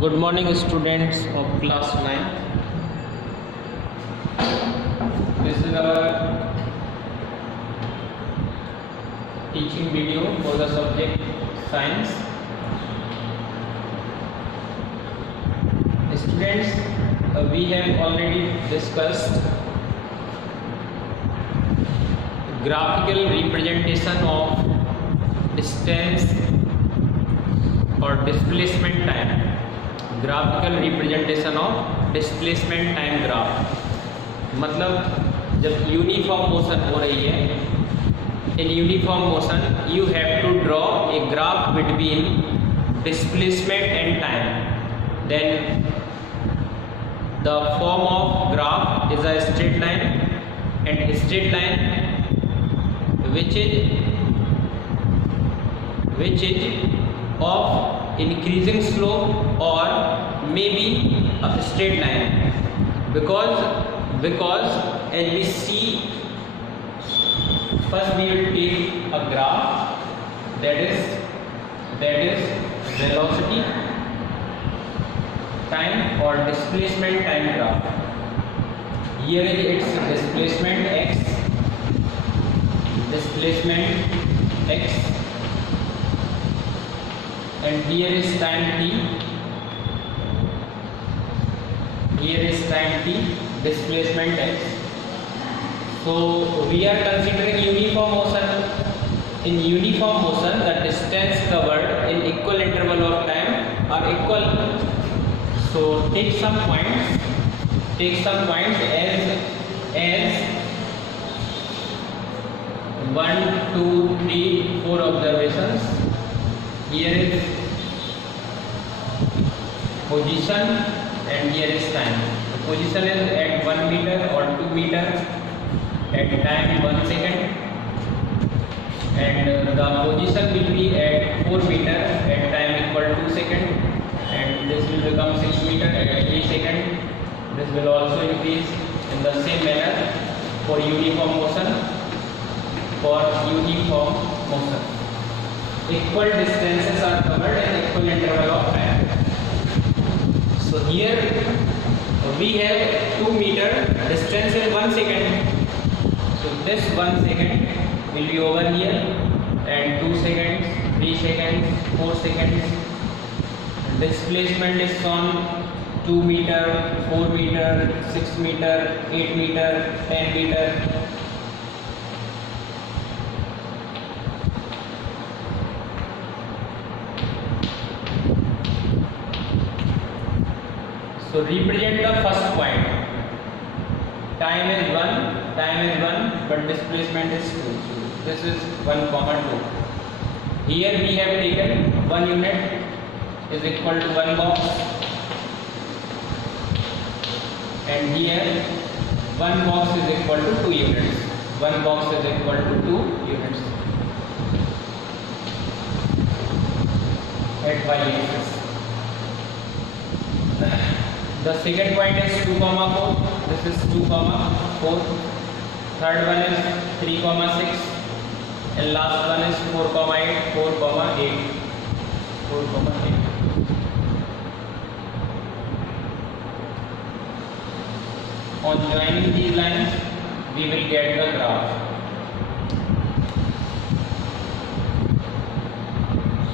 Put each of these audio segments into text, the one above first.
Good morning, students of class 9. This is our teaching video for the subject science. Students, we have already discussed graphical representation of distance or displacement time. Graphical representation of displacement time graph मतलब जब uniform motion हो रही है, in uniform motion you have to draw a graph between displacement and time. Then the form of graph is a straight line, and straight line which is of increasing slope or maybe a straight line, because as we see, first we will take a graph that is velocity time or displacement time graph. Here is its displacement x, and here is time t, displacement x. So we are considering uniform motion. In uniform motion, the distance covered in equal interval of time are equal. So take some points as 1, 2, 3, 4 observations. Here is position and here is time. The position is at 1 meter or 2 meter, at time 1 second, and the position will be at 4 meter at time equal to 2 second, and this will become 6 meter at 3 second. This will also increase in the same manner for uniform motion. Equal distances are covered in equal interval of time. So here we have 2 meter distance in 1 second. So this 1 second will be over here, and 2 seconds, 3 seconds, 4 seconds. Displacement is shown 2 meter, 4 meter, 6 meter, 8 meter, 10 meter. So represent the first point. Time is 1, but displacement is 2. This is 1, 2. Here we have taken 1 unit is equal to 1 box, and here 1 box is equal to 2 units. 1 box is equal to 2 units at y-axis. The second point is 2, 4. This is 2, 4. Third one is 3, 6, and last one is 4, 8. 4, 8. On joining these lines, we will get the graph.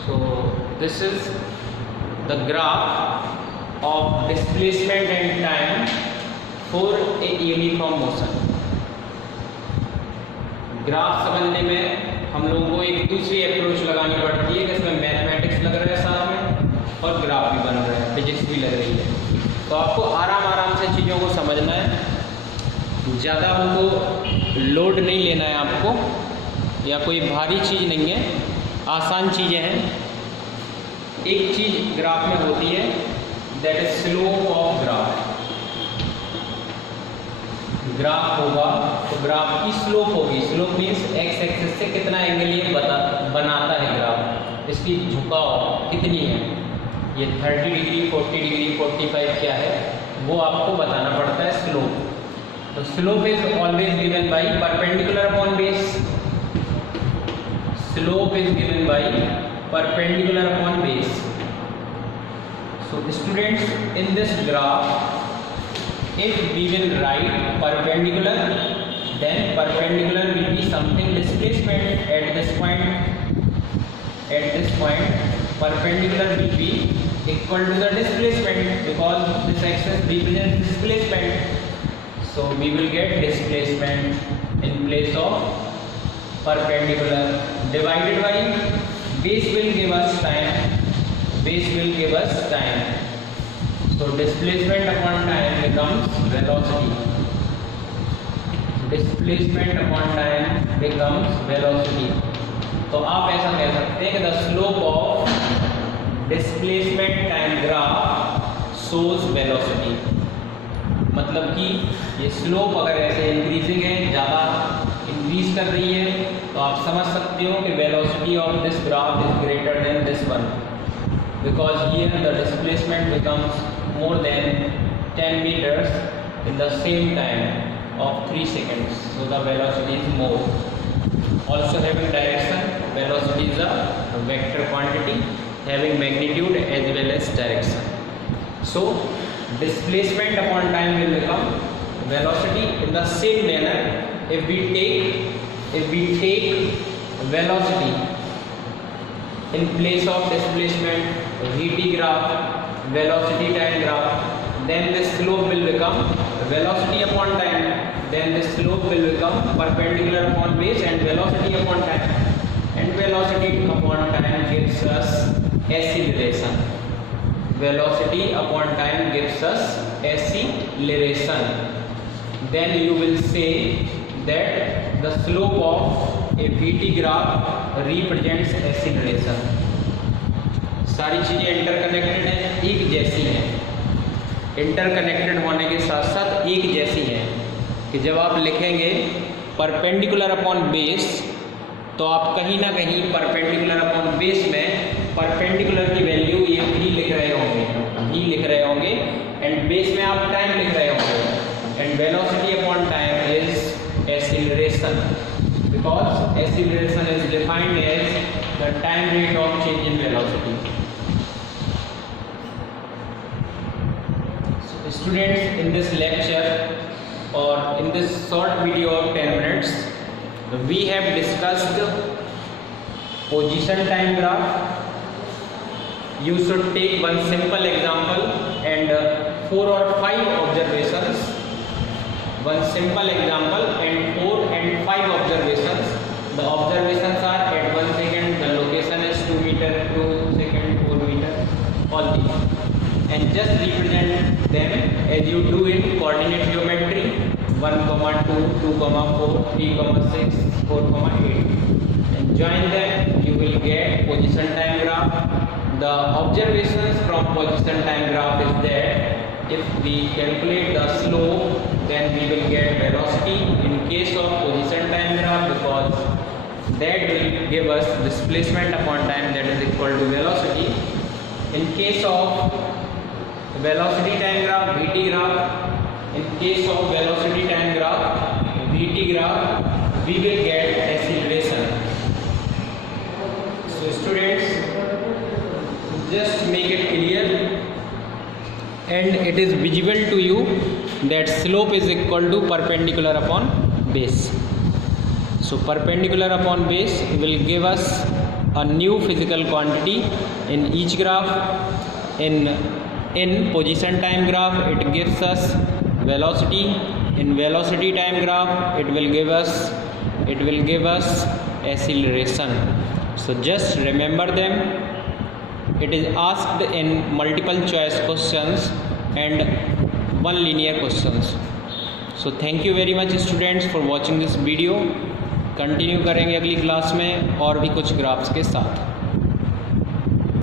So this is the graph of displacement and time for a uniform motion. Graph समझने में हम लोगों को एक दूसरी approach लगानी पड़ती है, जिसमें मैथमेटिक्स लग रहा है साथ में और ग्राफ भी बन रहा है, फिजिक्स भी लग रही है. तो आपको आराम से चीज़ों को समझना है, ज़्यादा उनको लोड नहीं लेना है आपको, या कोई भारी चीज़ नहीं है, आसान चीज़ें हैं. एक चीज़ ग्राफ में होती है, that is slope of graph होगा तो ग्राफ की स्लोप होगी. स्लोप मीन्स एक्स एक्सिस से कितना एंगल ये बनाता है ग्राफ, इसकी झुकाव कितनी है, ये 30 डिग्री, 40 डिग्री, 45 क्या है, वो आपको बताना पड़ता है स्लोप. तो slope is always given by perpendicular upon base. Slope is given by perpendicular upon base. So students, in this graph, if we will write perpendicular, then perpendicular will be something displacement at this point. At this point, perpendicular will be equal to the displacement, because this axis represents displacement. So we will get displacement in place of perpendicular, divided by base will give us time. Base will give us time. So displacement upon time becomes velocity. Displacement upon time becomes velocity. तो आप ऐसा कह सकते हैं कि the slope of displacement time graph shows velocity. मतलब कि ये स्लोप अगर ऐसे इंक्रीजिंग है, ज़्यादा इंक्रीज कर रही है, तो आप समझ सकते हो कि velocity of this graph is greater than this one, because here the displacement becomes more than 10 meters in the same time of 3 seconds. So the velocity is more. Also having direction, velocity is a vector quantity having magnitude as well as direction. So displacement upon time will become velocity. In the same manner, if we take velocity in place of displacement, Vt graph, velocity time graph, then this slope will become velocity upon time, then this slope will become perpendicular upon base and velocity upon time, and velocity upon time gives us acceleration. Velocity upon time gives us acceleration. Then you will say that the slope of a Vt graph represents acceleration. सारी चीज़ें interconnected हैं, एक जैसी हैं। Interconnected होने के साथ साथ एक जैसी हैं कि जब आप लिखेंगे परपेंडिकुलर अपॉन बेस, तो आप कहीं ना कहीं परपेंडिकुलर अपॉन बेस में परपेंडिकुलर की वैल्यू ये भी लिख रहे होंगे, एंड बेस में आप टाइम लिख रहे होंगे, and velocity upon time is acceleration, because acceleration is defined as the time rate of change in velocity. Students, in this lecture or in this short video of 10 minutes, we have discussed position time graph. You should take one simple example and 4 or 5 observations. One simple example and 4 and 5 observations. The observations are at 1 second, the location is 2 meter, 2 second, 4 meter, all these. And just represent them as you do in coordinate geometry, 1, 2, 2, 4, 3, 6, 4, 8. And join them, you will get position time graph. The observations from position time graph is that if we calculate the slope, then we will get velocity in case of position time graph, because that will give us displacement upon time, that is equal to velocity. In case of velocity time graph, Vt graph, in case of velocity time graph, Vt graph, we will get acceleration. So students, just make it clear and it is visible to you that slope is equal to perpendicular upon base. So perpendicular upon base will give us a new physical quantity in each graph. In position time graph, it gives us velocity. In velocity time graph, it will give us acceleration. So just remember them. It is asked in multiple choice questions and one linear questions. So thank you very much students for watching this video. Continue करेंगे अगली class में और भी कुछ graphs के साथ.